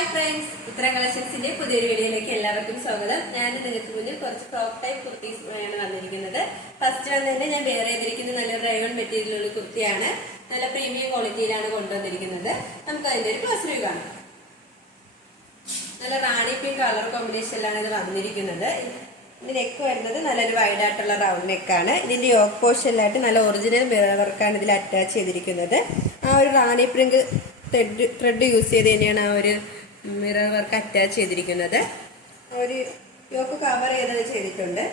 Hi friends, ഇത്ര കളക്ഷൻസിന്റെ പുതിയൊരു വീഡിയോയിലേക്ക് എല്ലാവർക്കും സ്വാഗതം. ഞാൻ നിങ്ങൾക്ക് മുന്നിൽ കുറച്ച് ഫ്രോക്ക് ടൈപ്പ് കുർത്തീസ് ആണ് വന്നിരിക്കുന്നത്. ഫസ്റ്റ് വന്നതിന്റെ ഞാൻ വെയർ ചെയ്തിരിക്കുന്നത് നല്ലൊരു റയോൺ മെറ്റീരിയലുള്ള കുർത്തിയാണ്. നല്ല പ്രീമിയം ക്വാളിറ്റിയിലാണ് കൊണ്ടുവന്നിരിക്കുന്നത്. നമുക്ക് അതിന്റെ ഒരു ക്ലോസ് വ്യൂ കാണാം. നല്ല റാണി പിങ്ക് കളർ കോമ്പിനേഷനിലാണ് ഇത് വന്നിരിക്കുന്നത്. ഇതിന്റെ നെക്ക് വരുന്നത് നല്ലൊരു വൈഡ് ആയിട്ടുള്ള റൗണ്ട് നെക്കാണ്. ഇതിന്റെ യോക്ക് പോർഷനിലായിട്ട് നല്ല ഒറിജിനൽ മിറർ വർക്കാണ് ഇതിൽ അറ്റാച്ച് ചെയ്തിരിക്കുന്നത്. ആ ഒരു റാണി പിങ്ക് ത്രെഡ് യൂസ് ചെയ്ത് തന്നെയാണ് ആ ഒരു മിറർ വർക്ക് അറ്റാച്ച് ചെയ്തിരിക്കുന്നത്. ഒരു യോക്ക് കവർ ചെയ്തിട്ടുണ്ട്.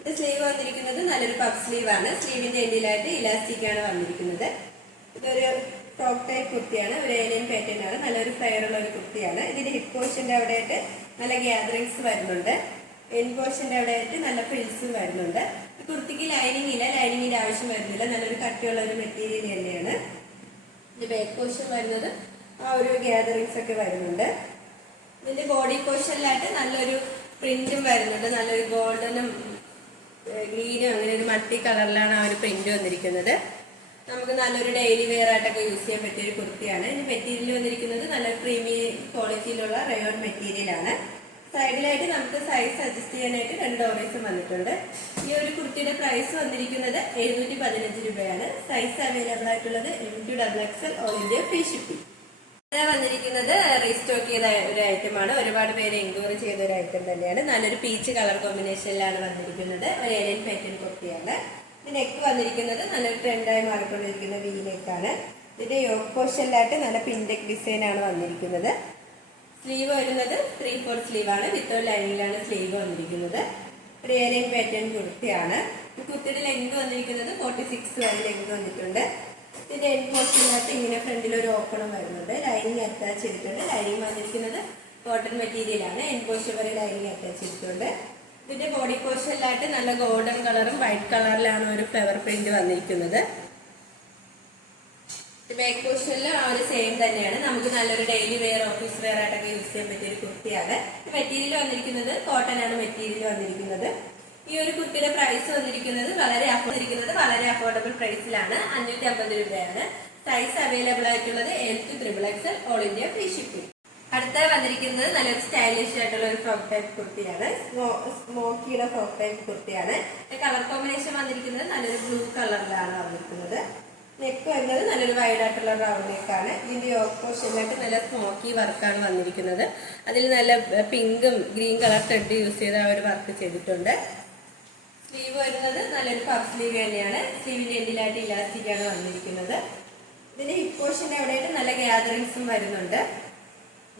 ഇത് സ്ലീവ് വന്നിരിക്കുന്നത് നല്ലൊരു പഫ് സ്ലീവ് ആണ്. സ്ലീവിന്റെ എൻഡിലായിട്ട് ഇലാസ്റ്റിക് ആണ് വന്നിരിക്കുന്നത്. ഇതൊരു ഫ്രോക്ക് ടൈപ്പ് കുർത്തിയാണ്. ഒരു ഏലിയൻ പാറ്റേൺ ആണ്. നല്ലൊരു ഫ്ലെയർ ഉള്ള ഒരു കുർത്തിയാണ്. ഇതിന്റെ ഹിപ്പ് പോർഷന്റെ അവിടെയായിട്ട് നല്ല ഗ്യാദറിങ്സ് വരുന്നുണ്ട്. എൻ പോർഷന്റെ അവിടെയായിട്ട് നല്ല ഫ്രിൽസും വരുന്നുണ്ട്. ഈ കുർത്തിക്ക് ലൈനിങ് ഇല്ല, ലൈനിങ്ങിന്റെ ആവശ്യം വരുന്നില്ല. നല്ലൊരു കട്ടിയുള്ള ഒരു മെറ്റീരിയൽ തന്നെയാണ്. ഇതിന്റെ ബാക്ക് പോർഷൻ വരുന്നത് ആ ഒരു ഗ്യാദറിങ്സ് ഒക്കെ വരുന്നുണ്ട്. ഇതിന്റെ ബോഡി പോർഷനിലായിട്ട് നല്ലൊരു പ്രിന്റും വരുന്നുണ്ട്. നല്ലൊരു ഗോൾഡനും ഗ്രീനും അങ്ങനെ ഒരു മൾട്ടി കളറിലാണ് ആ ഒരു പ്രിന്റ് വന്നിരിക്കുന്നത്. നമുക്ക് നല്ലൊരു ഡെയിലി വെയർ ആയിട്ടൊക്കെ യൂസ് ചെയ്യാൻ പറ്റിയ ഒരു കുർത്തിയാണ്. ഇതിന്റെ മെറ്റീരിയൽ വന്നിരിക്കുന്നത് നല്ലൊരു പ്രീമിയം ക്വാളിറ്റിയിലുള്ള റയോൺ മെറ്റീരിയൽ ആണ്. സൈഡിലായിട്ട് നമുക്ക് സൈസ് അഡ്ജസ്റ്റ് ചെയ്യാനായിട്ട് 2 ഡോറീസും വന്നിട്ടുണ്ട്. ഈ ഒരു കുർത്തിയുടെ പ്രൈസ് വന്നിരിക്കുന്നത് 715 രൂപയാണ്. സൈസ് അവൈലബിൾ ആയിട്ടുള്ളത് M2XXL all India free shipping. വന്നിരിക്കുന്നത് റീസ്റ്റോക്ക് ചെയ്ത ഒരു ഐറ്റമാണ്. ഒരുപാട് പേര് എൻക്വയറി ചെയ്ത ഒരു ഐറ്റം തന്നെയാണ്. നല്ലൊരു പീച്ച് കളർ കോമ്പിനേഷനിലാണ് വന്നിരിക്കുന്നത്. ഒരു ഏലിയൻ പാറ്റേൺ കുർത്തിയാണ്. ഇത് നെക്ക് വന്നിരിക്കുന്നത് നല്ലൊരു ട്രെൻഡായി മാറിക്കൊണ്ടിരിക്കുന്ന വി നെക്കാണ്. ഇതിന്റെ യോക്ക് പോർഷനിലായിട്ട് നല്ല പിൻടെക് ഡിസൈൻ ആണ് വന്നിരിക്കുന്നത്. സ്ലീവ് വരുന്നത് 3/4 സ്ലീവ് ആണ്. വിത്തൗട്ട് ലൈനിങ്ങിലാണ് സ്ലീവ് വന്നിരിക്കുന്നത്. ഒരു ഏലിയൻ പാറ്റേൺ കുർത്തിയാണ്. ഈ കുർത്തിയുടെ ലെങ്ത് വന്നിരിക്കുന്നത് 46 വരെ ലെങ്ത് വന്നിട്ടുണ്ട്. ഇതിന്റെ എൻ പോർഷനിലായിട്ട് ഇങ്ങനെ ഫ്രണ്ടിൽ ഒരു ഓപ്പണും വരുന്നുണ്ട്. ലൈനിങ് അറ്റാച്ച് ചെയ്തിട്ടുണ്ട്. ലൈനിങ് വന്നിരിക്കുന്നത് കോട്ടൺ മെറ്റീരിയൽ ആണ്. എൻ പോർഷൻ വരെ ലൈനിങ് അറ്റാച്ച് ചെയ്തിട്ടുണ്ട്. ഇതിന്റെ ബോഡി പോർഷനിലായിട്ട് നല്ല ഗോൾഡൻ കളറും വൈറ്റ് കളറിലാണ് ഒരു ഫ്ലവർ പ്രിന്റ് വന്നിരിക്കുന്നത്. ബാക്ക് പോർഷനിൽ ആ ഒരു സെയിം തന്നെയാണ്. നമുക്ക് നല്ലൊരു ഡെയിലി വെയർ ഓഫീസ് വെയർ ആയിട്ടൊക്കെ യൂസ് ചെയ്യാൻ പറ്റിയ ഒരു കുർത്തിയാണ്. മെറ്റീരിയൽ വന്നിരിക്കുന്നത് കോട്ടൺ ആണ്. മെറ്റീരിയൽ വന്നിരിക്കുന്നത് ഈ ഒരു കുർത്തിയുടെ പ്രൈസ് വന്നിരിക്കുന്നത് വളരെ അഫോർഡബിൾ പ്രൈസിലാണ്. 550 രൂപയാണ്. സൈസ് അവൈലബിൾ ആയിട്ടുള്ളത് M2XXL all India free shipping. അടുത്ത വന്നിരിക്കുന്നത് നല്ലൊരു സ്റ്റൈലിഷ് ആയിട്ടുള്ള ഒരു ഫ്രോക്ക് ടൈപ്പ് കുർത്തിയാണ്. സ്മോക്കിയുടെ ഫ്രോക്ക് ടൈപ്പ് കുർത്തിയാണ്. കളർ കോമ്പിനേഷൻ വന്നിരിക്കുന്നത് നല്ലൊരു ബ്ലൂ കളറിലാണ് വന്നിരിക്കുന്നത്. നെക്ക് വരുന്നത് നല്ലൊരു വൈഡ് ആയിട്ടുള്ള റൗണ്ട് നെക്കാണ്. ഇതിന്റെ യോക്ക് പോർഷനിലായിട്ട് നല്ല സ്മോക്കി വർക്കാണ് വന്നിരിക്കുന്നത്. അതിൽ നല്ല പിങ്കും ഗ്രീൻ കളർ ത്രെഡ് യൂസ് ചെയ്ത് ആ ഒരു വർക്ക് ചെയ്തിട്ടുണ്ട്. സ്ലീവ് വരുന്നത് നല്ലൊരു പഫ് സ്ലീവ് തന്നെയാണ്. സ്ലീവിന്റെ എൻഡിലായിട്ട് ഇലാസ്റ്റിക് ആണ് വന്നിരിക്കുന്നത്. ഇതിന്റെ ഹിപ്പ് പോർഷന്റെ അവിടെയായിട്ട് നല്ല ഗ്യാദറിങ്സും വരുന്നുണ്ട്.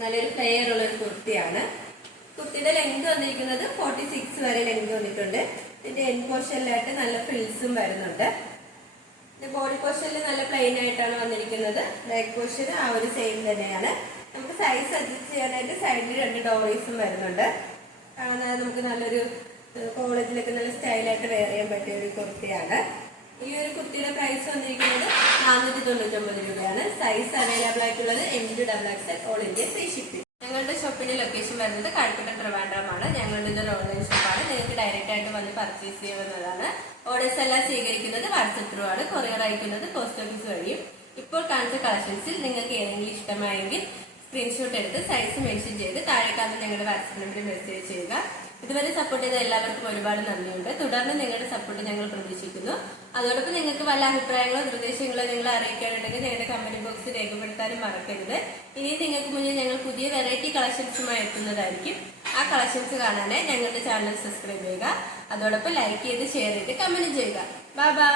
നല്ലൊരു ഫ്ലെയർ ഉള്ള ഒരു കുർത്തിയാണ്. കുർത്തിയുടെ ലെങ്ത് വന്നിരിക്കുന്നത് 46 വരെ ലെങ്ത് വന്നിട്ടുണ്ട്. ഇതിന്റെ എൻ പോർഷനിലായിട്ട് നല്ല ഫ്രിൽസും വരുന്നുണ്ട്. ബോഡി പോർഷനിൽ നല്ല പ്ലെയിൻ ആയിട്ടാണ് വന്നിരിക്കുന്നത്. ബാക്ക് പോർഷൻ ആ ഒരു സെയിം തന്നെയാണ്. നമുക്ക് സൈസ് അഡ്ജസ്റ്റ് ചെയ്യാനായിട്ട് സൈഡിൽ 2 ഡോറീസും വരുന്നുണ്ട്. നമുക്ക് നല്ലൊരു കോളേജിലൊക്കെ നല്ല സ്റ്റൈലായിട്ട് വെയർ ചെയ്യാൻ പറ്റിയ ഒരു കുർത്തിയാണ്. ഈ ഒരു കുർത്തിയുടെ പ്രൈസ് വന്നിരിക്കുന്നത് 499 രൂപയാണ്. സൈസ് അവൈലബിൾ ആയിട്ടുള്ളത് M2XXL all India free shipping. ഞങ്ങളുടെ ഷോപ്പിന്റെ ലൊക്കേഷൻ വരുന്നത് കാൽക്കട്ട ട്രിവാൻഡ്രമാണ്. ഞങ്ങളുടെ ഇതൊരു ഓൺലൈൻ ഷോപ്പാണ്. നിങ്ങൾക്ക് ഡയറക്റ്റ് ആയിട്ട് വന്ന് പർച്ചേസ് ചെയ്യാവുന്നതാണ്. ഓർഡേഴ്സ് എല്ലാം സ്വീകരിക്കുന്നത് വാട്സപ്പ് ത്രൂ ആണ്. കൊറിയർ അയക്കുന്നത് പോസ്റ്റ് ഓഫീസ് വഴിയും. ഇപ്പോൾ കാണിച്ച കളക്ഷൻസിൽ നിങ്ങൾക്ക് ഏതെങ്കിലും ഇഷ്ടമായെങ്കിൽ സ്ക്രീൻഷോട്ട് എടുത്ത് സൈസ് മെൻഷൻ ചെയ്ത് താഴെ കാണുന്ന ഞങ്ങളുടെ വാട്സപ്പ് നമ്പറിൽ മെസ്സേജ് ചെയ്യുക. ഇതുവരെ സപ്പോർട്ട് ചെയ്ത എല്ലാവർക്കും ഒരുപാട് നന്ദിയുണ്ട്. തുടർന്ന് നിങ്ങളുടെ സപ്പോർട്ട് ഞങ്ങൾ പ്രതീക്ഷിക്കുന്നു. അതോടൊപ്പം നിങ്ങൾക്ക് വല്ല അഭിപ്രായങ്ങളോ നിർദ്ദേശങ്ങളോ നിങ്ങളെ അറിയിക്കാനുണ്ടെങ്കിൽ ഞങ്ങളുടെ കമന്റ് ബോക്സിൽ രേഖപ്പെടുത്താനും മറക്കരുത്. ഇനി നിങ്ങൾക്ക് മുന്നിൽ ഞങ്ങൾ പുതിയ വെറൈറ്റി കളക്ഷൻസുമായി എത്തുന്നതായിരിക്കും. ആ കളക്ഷൻസ് കാണാനായി ഞങ്ങളുടെ ചാനൽ സബ്സ്ക്രൈബ് ചെയ്യുക. അതോടൊപ്പം ലൈക്ക് ചെയ്ത് ഷെയർ ചെയ്ത് കമന്റ് ചെയ്യുക. Bye bye.